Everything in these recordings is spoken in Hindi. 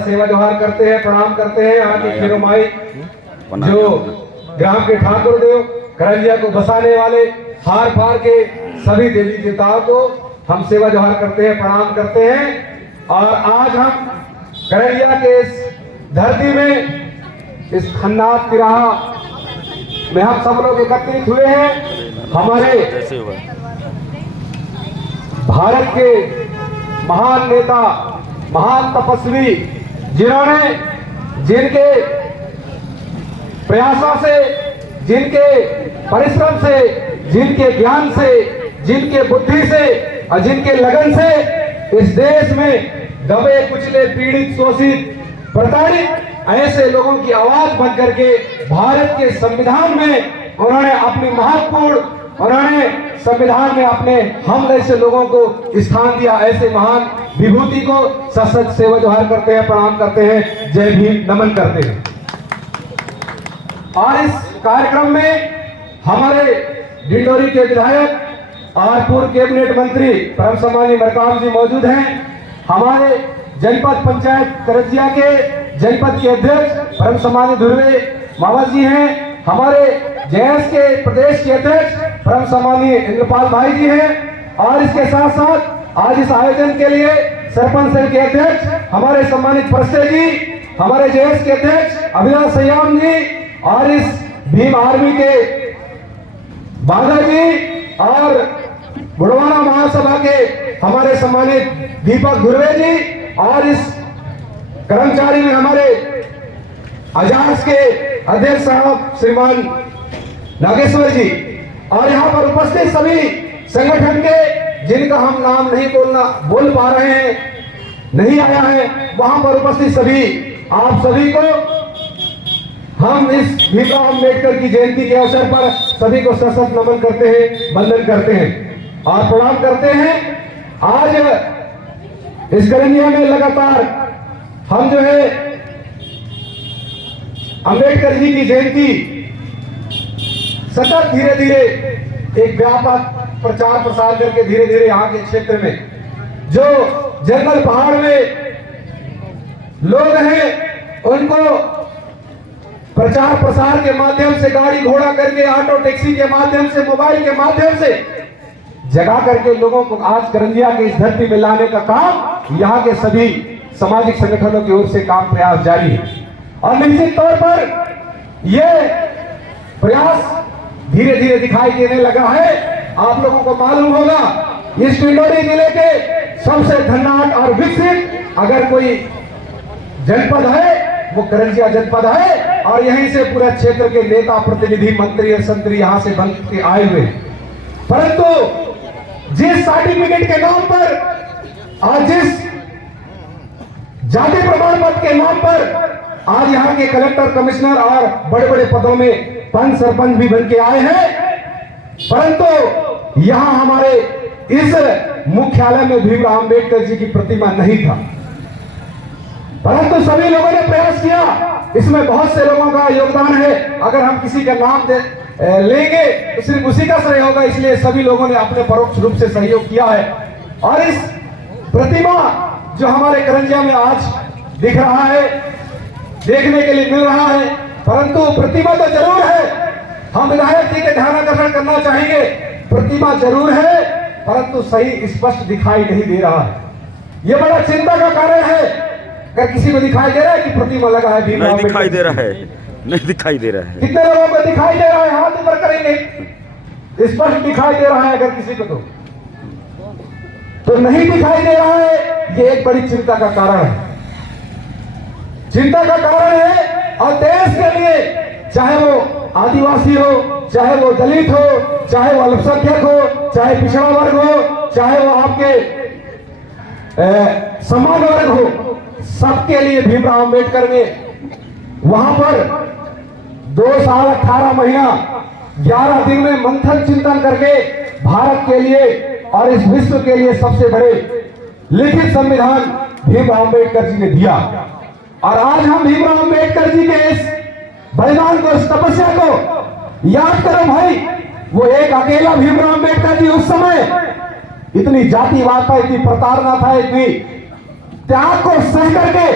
सेवा जोहार करते हैं, प्रणाम करते हैं। यहाँ की खीरोमाई जो ग्राम के ठाकुर देव करंजिया को बसाने वाले हार फार के सभी देवी देवताओं को हम सेवा जोहार करते हैं, प्रणाम करते हैं। और आज हम करंजिया के इस धरती में, इस खन्नाथ तिराहा में हम सब लोग एकत्रित हुए हैं। हमारे भारत के महान नेता, महान तपस्वी, जिन्होंने जिनके प्रयासों से, जिनके परिश्रम से, जिनके ज्ञान से, जिनके बुद्धि से और जिनके लगन से इस देश में दबे कुचले, पीड़ित, शोषित, प्रताड़ित ऐसे लोगों की आवाज बन करके भारत के संविधान में उन्होंने अपनी महत्वपूर्ण, उन्होंने संविधान में अपने हम जैसे लोगों को स्थान दिया। ऐसे महान विभूति को सशक्त सेवा जोहार करते हैं, प्रणाम करते हैं, जय भीम, नमन करते हैं। और इस कार्यक्रम में हमारे डिंडोरी के विधायक और पूर्व कैबिनेट मंत्री परम सम्मानीय मरकाम जी मौजूद हैं। हमारे जनपद पंचायत करंजिया के जनपद के अध्यक्ष परम सम्मानीय ध्रुवे मावा जी हैं। हमारे जेएस के प्रदेश के अध्यक्ष परम सम्मानीय इंद्रपाल भाई जी हैं। और इसके साथ साथ आज इस आयोजन के लिए सरपंच संघ के अध्यक्ष हमारे सम्मानित फरसे जी, हमारे जेएस के अध्यक्ष अभिलाष सयाम जी, और इस भीम आर्मी के बाघा जी, और गुड़वाना महासभा के हमारे सम्मानित दीपक धुर्वे जी, और इस कर्मचारी में हमारे अजाज के अध्यक्ष साहब श्रीमान नागेश्वर जी, और यहाँ पर उपस्थित सभी संगठन के जिनका हम नाम नहीं बोल पा रहे हैं, नहीं आया है, वहां पर उपस्थित सभी आप सभी को हम इस भीमराव अम्बेडकर की जयंती के अवसर पर सभी को सशक्त नमन करते हैं, वंदन करते हैं और प्रणाम करते हैं। आज इस करंजिया में लगातार हम जो है अम्बेडकर जी की जयंती सतत धीरे धीरे एक व्यापक प्रचार प्रसार करके धीरे धीरे यहाँ के क्षेत्र में जो जंगल पहाड़ में लोग हैं उनको प्रचार प्रसार के माध्यम से, गाड़ी घोड़ा करके, ऑटो टैक्सी के माध्यम से, मोबाइल के माध्यम से जगा करके लोगों को आज करंजिया के इस धरती में लाने का काम यहाँ के सभी सामाजिक संगठनों की ओर से काम प्रयास जारी है। और निश्चित तौर पर यह प्रयास धीरे धीरे दिखाई देने लगा है। आप लोगों को मालूम होगा इस डिंडोरी जिले के सबसे धनाढ्य और विकसित अगर कोई जनपद है वो करंजिया जनपद है। और यहीं से पूरा क्षेत्र के नेता, प्रतिनिधि, मंत्री और संतरी यहाँ से बन के आए हुए। परंतु जिस सर्टिफिकेट के नाम पर और जिस जाति प्रमाण पत्र के नाम पर आज यहाँ के कलेक्टर, कमिश्नर और बड़े बड़े पदों में पंच सरपंच भी बन के आए हैं, परंतु यहाँ हमारे इस मुख्यालय में भीमराव अम्बेडकर जी की प्रतिमा नहीं था। परंतु सभी लोगों ने प्रयास किया, इसमें बहुत से लोगों का योगदान है। अगर हम किसी का नाम लेंगे तो सिर्फ उसी का श्रेय होगा, इसलिए सभी लोगों ने अपने परोक्ष रूप से सहयोग किया है। और इस प्रतिमा जो हमारे करंजिया में आज दिख रहा है, देखने के लिए मिल रहा है, परंतु प्रतिमा तो जरूर है। हम विधायक जी के ध्यानाकर्षण करना चाहेंगे, प्रतिमा जरूर है परंतु सही स्पष्ट दिखाई नहीं दे रहा है। यह बड़ा चिंता का कारण है। अगर किसी को दिखाई दे रहा है कि प्रतिमा लगा है भीमराव, नहीं दिखाई दे रहा है, नहीं दिखाई दे रहा है। कितने लोगों को दिखाई दे रहा है? हाथ ऊपर करेंगे। स्पष्ट दिखाई दे रहा है अगर किसी को तो नहीं दिखाई दे रहा है। ये एक बड़ी चिंता का कारण है, चिंता का कारण है। और देश के लिए, चाहे वो आदिवासी हो, चाहे वो दलित हो, चाहे वो अल्पसंख्यक हो, चाहे पिछड़ा वर्ग हो, चाहे वो आपके समान वर्ग हो, सबके लिए भीमराव अम्बेडकर ने वहां पर 2 साल 18 महीना 11 दिन में मंथन चिंतन करके भारत के लिए और इस विश्व के लिए सबसे बड़े लिखित संविधान भीमराव अम्बेडकर जी ने दिया। और आज हम भीमराव अम्बेडकर जी के इस बलिदान को, इस तपस्या को याद करो भाई। वो एक अकेला भीमराव अम्बेडकर जी उस समय इतनी जातिवाद था, इतनी प्रताड़ना था, इतनी त्याग को सह करके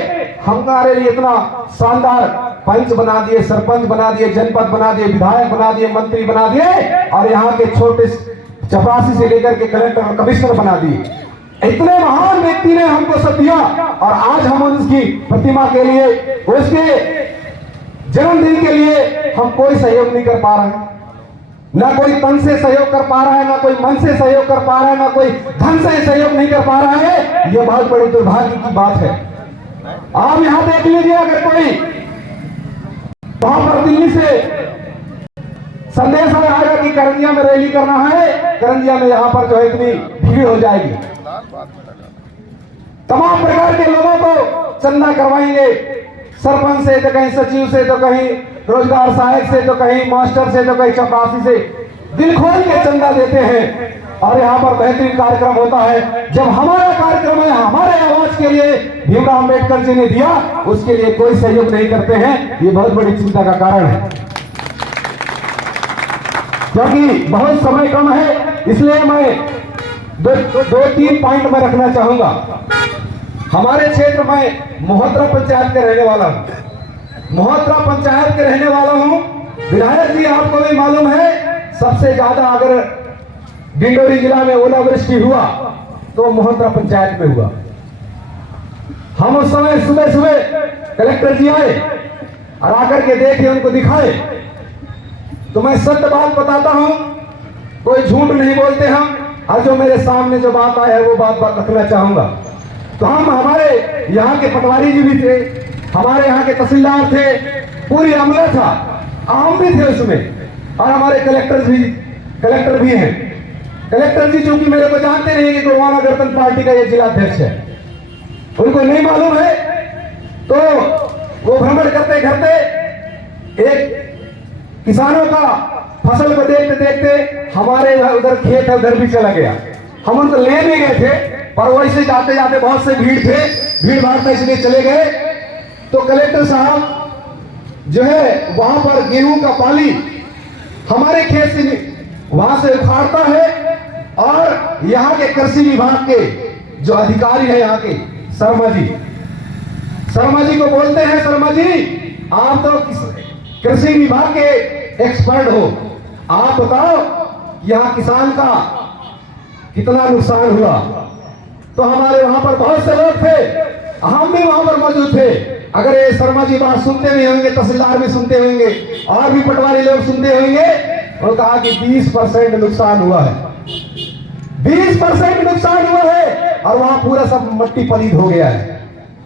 हमारे लिए इतना शानदार पंच बना दिए, सरपंच बना दिए, जनपद बना दिए, विधायक बना दिए, मंत्री बना दिए और यहाँ के छोटे चपरासी से लेकर के कलेक्टर और कमिश्नर बना दिए। इतने महान व्यक्ति ने हमको सब दिया और आज हम उसकी प्रतिमा के लिए, उसके जन्मदिन के लिए हम कोई सहयोग नहीं कर पा रहे हैं। ना कोई तन से सहयोग कर पा रहा है, ना कोई मन से सहयोग कर पा रहा है, ना कोई धन से सहयोग नहीं कर पा रहा है। यह बहुत बड़ी दुर्भाग्य की बात है। आप यहां देख लीजिए, अगर कोई वहां पर दिल्ली से संदेश आएगा कि करंजिया में रैली करना है, करंजिया में यहाँ पर जो है इतनी भीड़ हो जाएगी, तमाम प्रकार के लोगों को चंदा करवाएंगे, सरपंच से तो कहीं सचिव से तो कहीं रोजगार सहायक से तो कहीं मास्टर से तो कहीं चपरासी से, दिल खोल के चंदा देते हैं और यहाँ पर बेहतरीन कार्यक्रम होता है। जब हमारा कार्यक्रम है, हमारे आवाज के लिए भीमराव अम्बेडकर जी ने दिया, उसके लिए कोई सहयोग नहीं करते हैं। ये बहुत बड़ी चिंता का कारण है, क्योंकि बहुत समय कम है, इसलिए मैं दो तीन पॉइंट में रखना चाहूंगा। हमारे क्षेत्र में मोहत्रा पंचायत के रहने वाला हूं, मोहत्रा पंचायत के रहने वाला हूं। विधायक जी आपको भी मालूम है, सबसे ज्यादा अगर डिंडोरी जिला में ओलावृष्टि हुआ तो मोहत्रा पंचायत में हुआ। हम उस समय सुबह सुबह कलेक्टर जी आए और आकर के देखे, उनको दिखाए। तो मैं सत्य बात बताता हूं, कोई झूठ नहीं बोलते हम, और जो मेरे सामने जो बात आया है वो बात रखना चाहूंगा। तो हम, हमारे यहाँ के पटवारी जी भी थे, हमारे यहाँ के तहसीलदार थे, पूरी अमला था, हम भी थे उसमें, और हमारे कलेक्टर भी हैं। कलेक्टर जी चूंकि मेरे को जानते नहीं कि गोरवाना गणतंत्र पार्टी का ये जिला अध्यक्ष है, उनको नहीं मालूम है, तो वो भ्रमण करते करते एक किसानों का फसल को देखते देखते हमारे उधर खेत है, उधर भी चला गया। हम उनको ले भी गए थे, पर वैसे जाते जाते बहुत से भीड़ भाड़ में इसलिए चले गए। तो कलेक्टर साहब जो है वहां पर गेहूं का पाली हमारे खेत से वहां से उखाड़ता है, और यहाँ के कृषि विभाग के जो अधिकारी है, यहाँ के शर्मा जी को बोलते हैं, शर्मा जी आप तो कृषि विभाग के एक्सपर्ट हो, आप बताओ यहाँ किसान का कितना नुकसान हुआ। तो हमारे वहां पर बहुत से लोग थे, हम भी वहां पर मौजूद थे। अगर ये शर्मा जी बात सुनते भी होंगे, तहसीलदार भी सुनते होंगे, और भी पटवारी लोग सुनते होंगे, और कहा कि 20% नुकसान हुआ है, 20% नुकसान हुआ है, और वहां पूरा सब मट्टी पलीद हो गया है।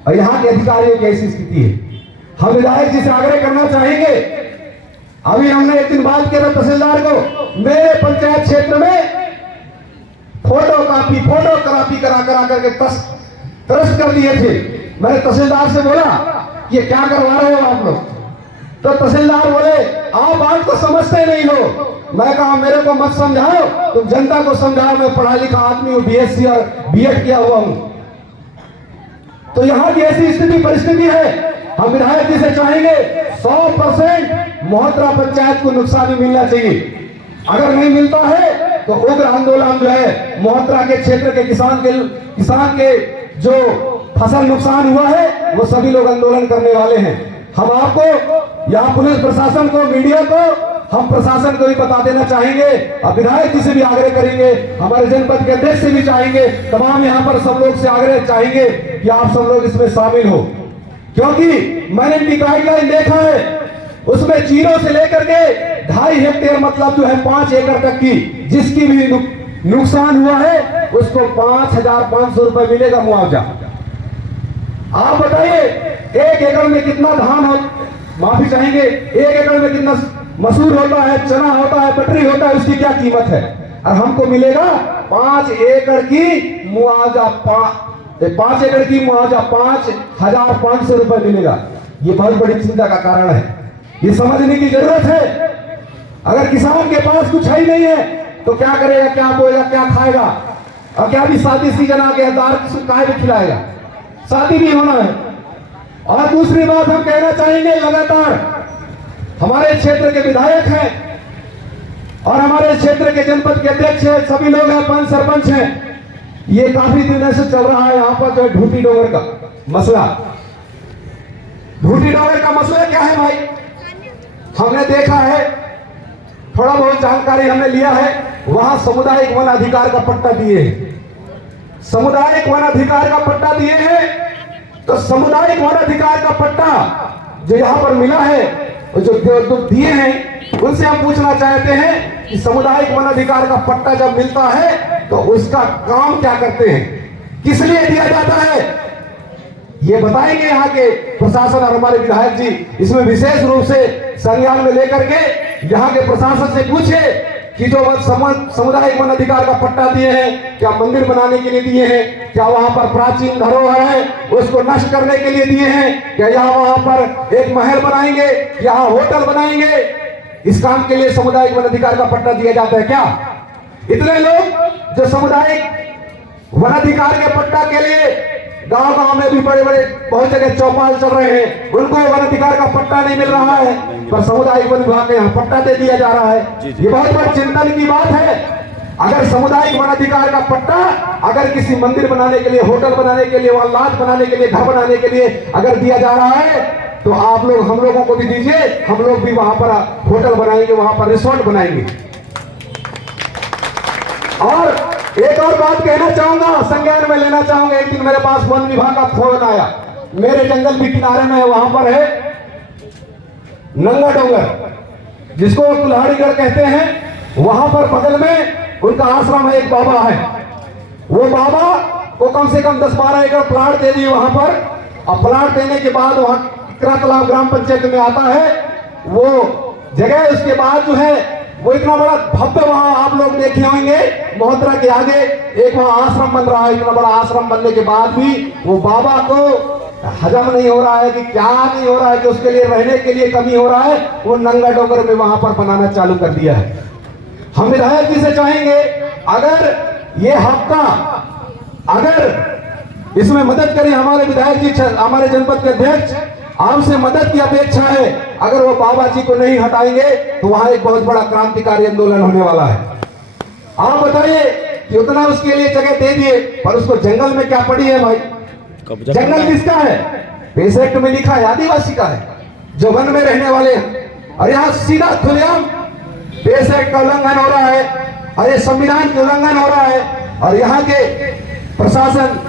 और यहाँ के अधिकारियों की ऐसी स्थिति है। हम विधायक जी से आग्रह करना चाहेंगे, अभी हमने एक दिन बात किया था तहसीलदार को, मेरे पंचायत क्षेत्र में फोटो कॉपी करा करके त्रस्त कर दिए थे। मैंने तहसीलदार से बोला ये क्या करवा रहे हो आप लोग, तो तहसीलदार बोले आप बात को समझते नहीं हो। मैं कहा मेरे को मत समझाओ, तुम जनता को समझाओ, मैं पढ़ा लिखा आदमी हूं, बीएससी और बीएड किया हुआ हूं। तो यहाँ की ऐसी स्थिति परिस्थिति है, हम विधायक जी से चाहेंगे 100% मोहत्रा पंचायत को नुकसान मिलना चाहिए। अगर नहीं मिलता है तो उग्र आंदोलन जो है मोहत्रा के क्षेत्र के किसान के जो फसल नुकसान हुआ है वो सभी लोग आंदोलन करने वाले हैं। हम आपको, यहाँ पुलिस प्रशासन को, मीडिया को, हम प्रशासन को भी बता देना चाहेंगे, और विधायक जी से भी आग्रह करेंगे, हमारे जनपद के अध्यक्ष से भी चाहेंगे, तमाम यहाँ पर सब लोग से आग्रह चाहेंगे कि आप सब लोग इसमें शामिल हो। क्योंकि मैंने इनकी गाइडलाइन देखा है, उसमें 0 से लेकर के 2.5 हेक्टेयर मतलब जो है 5 एकड़ तक की जिसकी भी नुकसान हुआ है उसको 5,500 रुपए मिलेगा मुआवजा। आप बताइए 1 एकड़ में कितना धान हो, माफी चाहेंगे, 1 एकड़ में कितना मसूर होता है, चना होता है, बटरी होता है, उसकी क्या कीमत है, और हमको मिलेगा 5 एकड़ की मुआवजा, 5 एकड़ की मुआवजा 5,500 रुपए मिलेगा। ये बहुत बड़ी चिंता का कारण है, ये समझने की जरूरत है। अगर किसान के पास कुछ है ही नहीं है तो क्या करेगा, क्या बोएगा, क्या खाएगा, और क्या भी शादी सीजन आ गया, दाल काय भी खिलाएगा, शादी भी होना है। और दूसरी बात हम कहना चाहेंगे, लगातार हमारे क्षेत्र के विधायक हैं और हमारे क्षेत्र के जनपद के अध्यक्ष हैं, सभी लोग हैं, पंच सरपंच हैं, ये काफी दिनों से चल रहा है यहाँ पर जो ढूंढी डोंगर का मसला। भूटी डोंगर का मसला क्या है भाई? हमने देखा है, थोड़ा बहुत जानकारी हमने लिया है, वहां सामुदायिक वन अधिकार का पट्टा दिए हैं। सामुदायिक वन अधिकार का पट्टा दिए हैं, तो सामुदायिक वन अधिकार का पट्टा जो यहां पर मिला है, जो दिए हैं, उनसे हम पूछना चाहते हैं कि सामुदायिक वन अधिकार का पट्टा जब मिलता है तो उसका काम क्या करते हैं, किस लिए दिया जाता है, ये बताएंगे यहाँ के प्रशासन और हमारे विधायक जी। इसमें विशेष रूप से संज्ञान में लेकर के यहाँ के प्रशासन से पूछे कि जो सामुदायिक वन अधिकार का पट्टा दिए हैं, क्या मंदिर बनाने के लिए दिए हैं, क्या वहां पर प्राचीन धरोहर है उसको नष्ट करने के लिए दिए हैं, क्या यहाँ वहां पर एक महल बनाएंगे, यहाँ होटल बनाएंगे, इस काम के लिए सामुदायिक वन अधिकार का पट्टा दिया जाता है क्या? इतने लोग जो सामुदायिक वन अधिकार के पट्टा के लिए गांव-गांव में भी बड़े बड़े बहुत जगह चौपाल चल रहे हैं, उनको वन अधिकार का पट्टा नहीं मिल रहा है, पर सामुदायिक वन विभाग के यहाँ पट्टा दे दिया जा रहा है। ये बहुत बड़ी चिंतन की बात है। अगर सामुदायिक वन अधिकार का पट्टा अगर किसी मंदिर बनाने के लिए, होटल बनाने के लिए, वहां लॉज बनाने के लिए, घर बनाने के लिए अगर दिया जा रहा है, तो आप लोग हम लोगों को भी दीजिए, हम लोग भी वहां पर होटल बनाएंगे, वहां पर रिसोर्ट बनाएंगे। और एक और बात कहना चाहूंगा, संज्ञान में लेना चाहूंगा। एक दिन मेरे पास वन विभाग का फोन आया, मेरे जंगल भी किनारे में है, वहां पर है नंगा डोंगर, जिसको कुल्हाड़ीगढ़ कहते हैं। वहां पर बगल में उनका आश्रम है, एक बाबा है, वो बाबा को कम से कम 10-12 एकड़ प्लाट दे दिए वहां पर। और प्लाट देने के बाद वहां तालाब ग्राम पंचायत में आता है वो जगह। उसके बाद जो है वो इतना बड़ा भव्य, वहां आप लोग देखे होंगे महोत्रा के आगे एक वहां आश्रम बन रहा है। इतना बड़ा आश्रम बनने के बाद भी वो बाबा को हजम नहीं हो रहा है कि क्या नहीं हो रहा है कि उसके लिए रहने के लिए कमी हो रहा है, वो नंगा डोंगर में वहां पर बनाना चालू कर दिया है। हम विधायक जी से चाहेंगे, अगर ये हफ्ता अगर इसमें मदद करें, हमारे विधायक जी, हमारे जनपद के अध्यक्ष, आपसे मदद की अपेक्षा है। अगर वो बाबा जी को नहीं हटाएंगे तो वहां एक बहुत बड़ा क्रांतिकारी आंदोलन होने वाला है। आप बताइए कि उतना उसके लिए जगह दे दिए, पर उसको जंगल में क्या पड़ी है भाई? जंगल किसका है? पेश एक्ट में लिखा है आदिवासी का है, जो वन में रहने वाले हैं। और यहाँ सीधा खुलेआम पेश एक्ट का उल्लंघन हो रहा है, और ये संविधान का उल्लंघन हो रहा है। और यहाँ के प्रशासन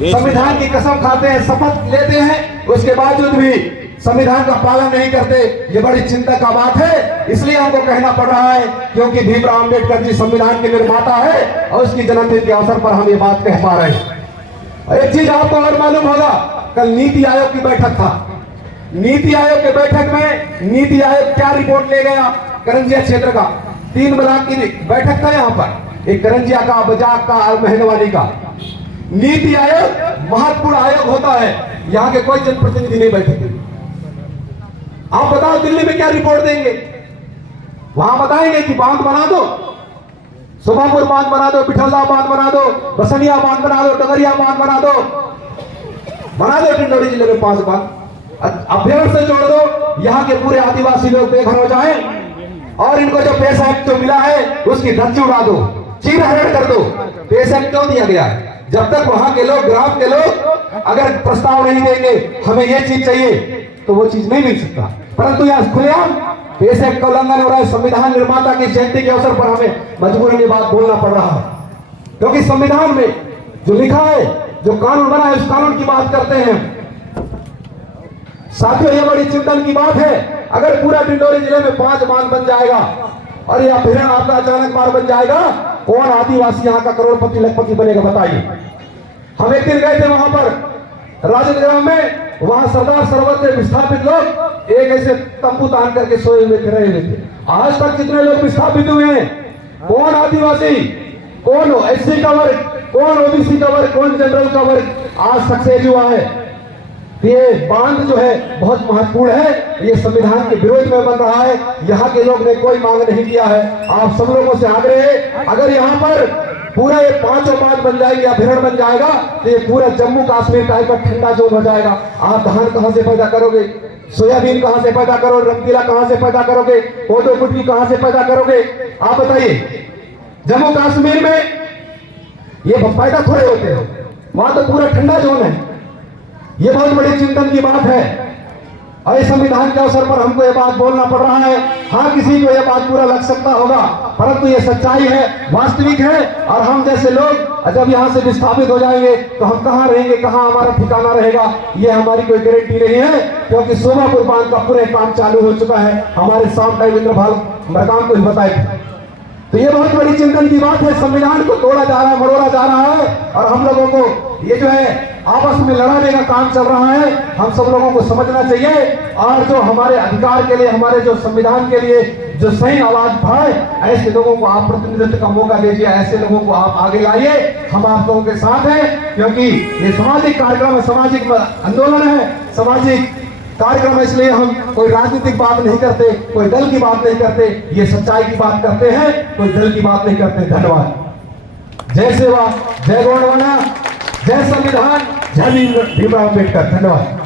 संविधान की कसम खाते हैं, शपथ लेते हैं, उसके बावजूद भी संविधान का पालन नहीं करते। ये बड़ी चिंता का बात है, इसलिए हमको कहना पड़ रहा है, क्योंकि भीमराव अंबेडकर जी संविधान के निर्माता है और उसकी जन्मदिन के अवसर पर हम ये बात कह पा रहे हैं। एक चीज आपको और मालूम होगा, कल नीति आयोग की बैठक था। नीति आयोग के बैठक में नीति आयोग क्या रिपोर्ट ले गया? करंजिया क्षेत्र का 3 ब्लॉक की बैठक था यहाँ पर, एक करंजिया का, बजाक का और महनवाली का। नीति आयोग महत्वपूर्ण आयोग होता है, यहाँ के कोई जनप्रतिनिधि नहीं बैठे। आप बताओ दिल्ली में क्या रिपोर्ट देंगे? वहां बताएंगे कि बांध बना दो, सुभापुर बांध बना दो, पिठल्ला बांध बना दो, बसनिया बांध बना दो, डगरिया बांध बना दो डिंडोरी जिले में 5 बांध। अभ्यर्थ से जोड़ दो, यहाँ के पूरे आदिवासी लोग बेघर हो जाए, और इनको जो पैसा जो मिला है उसकी धज्जी उड़ा दो, चीर हरण कर दो। पैसा क्यों दिया गया है? जब तक वहां के लोग, ग्राम के लोग अगर प्रस्ताव नहीं देंगे हमें ये चीज चाहिए, तो वो चीज नहीं मिल सकता। परंतु यहाँ खुलेआम पेश एक्ट का उल्लंघन हो रहा है। संविधान निर्माता की जयंती के अवसर पर हमें मजबूरन ये बात बोलना पड़ रहा है, क्योंकि संविधान में जो लिखा है, जो कानून बना है, उस कानून की बात करते हैं। साथियों, ये बड़ी चिंतन की बात है। अगर पूरा डिंडोरी जिले में 5 बांध बन जाएगा और यह फिर आपका अचानक मार बन जाएगा, कौन आदिवासी यहाँ का करोड़पति लखपति बनेगा? बताइए। हम एक दिन गए थे वहां पर राजद ग्राम में, वहां सरदार सरोवर में विस्थापित लोग एक ऐसे तंबू तान करके सोए हुए थे, रहे हुए थे। आज तक कितने लोग विस्थापित हुए हैं? कौन आदिवासी, कौन एससी का वर्ग, कौन ओबीसी का वर्ग, कौन जनरल का वर्ग आज सक्सेस हुआ है? ये बांध जो है बहुत महत्वपूर्ण है, ये संविधान के विरोध में बन रहा है। यहाँ के लोग ने कोई मांग नहीं किया है। आप सब लोगों से आग्रह है, अगर यहाँ पर पूरा ये 5 बांध बन जाएगी, अभ्यारण्य बन जाएगा, तो ये पूरा जम्मू कश्मीर का एक ठंडा जोन हो जाएगा। आप धान कहां से पैदा करोगे? सोयाबीन कहां से पैदा करोगे? रमकीला कहां से पैदा करोगे? कोदो कुटकी कहां से पैदा करोगे? आप बताइए। जम्मू कश्मीर में ये पैदा थोड़े होते हैं, वहां तो पूरा ठंडा जोन है। ये बहुत बड़ी चिंतन की बात है। और इस संविधान के अवसर पर हमको ये बात बोलना पड़ रहा है। हाँ, किसी को ये बात बुरा लग सकता होगा, परंतु ये सच्चाई है, वास्तविक है। और हम जैसे लोग जब यहाँ से विस्थापित हो जाएंगे तो हम कहाँ रहेंगे, कहाँ हमारा ठिकाना रहेगा, ये हमारी कोई गारंटी नहीं है। क्योंकि शोभापुर बांध का पूरे काम चालू हो चुका है, हमारे सामने इंद्रभाल मरकाम को ही बताए। तो ये बहुत बड़ी चिंतन की बात है। संविधान को तोड़ा जा रहा है, मरोड़ा जा रहा है, और हम लोगों को ये जो है आपस में लड़ाने का काम चल रहा है। हम सब लोगों को समझना चाहिए, और जो हमारे अधिकार के लिए, हमारे जो संविधान के लिए जो सही आवाज उठाए, ऐसे लोगों को आप प्रतिनिधित्व का मौका दीजिए, ऐसे लोगों को आप आगे लाइए। हम आप लोगों के साथ हैं, क्योंकि ये सामाजिक कार्यक्रम है, सामाजिक आंदोलन है, सामाजिक कार्यक्रम है। इसलिए हम कोई राजनीतिक बात नहीं करते, कोई दल की बात नहीं करते, ये सच्चाई की बात करते हैं, कोई दल की बात नहीं करते। धन्यवाद। जय सेवा, जय गौरवाना, जय संविधान, जय भीमराव अम्बेडकर। धन्यवाद।